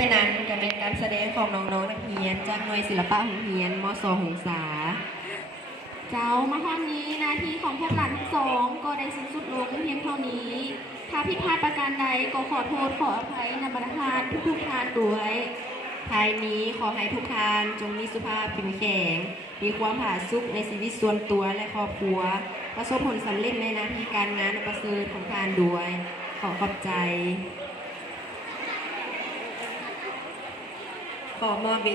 ไปนั้นจะเป็นการแสดงของน้องๆนักเรียนจากหน่วยศิลปะโรงเรียนมศ.หงษาเจ้ามาท่อนนี้หน้าที่ของพวกหลานทั้งสองก็ได้สิ้นสุดลงเพียงเท่านี้ ถ้าผิดพลาดประการใดก็ขอโทษขออภัยนบรรทานทุกๆท่านด้วยท้ายนี้ขอให้ทุกท่านจงมีสุขภาพเข้มแข็งมีความผาสุกในชีวิตส่วนตัวและครอบครัวประสบผลสำเร็จในหน้าที่การงานประเสริฐของท่านด้วยขอขอบใจขอมอบ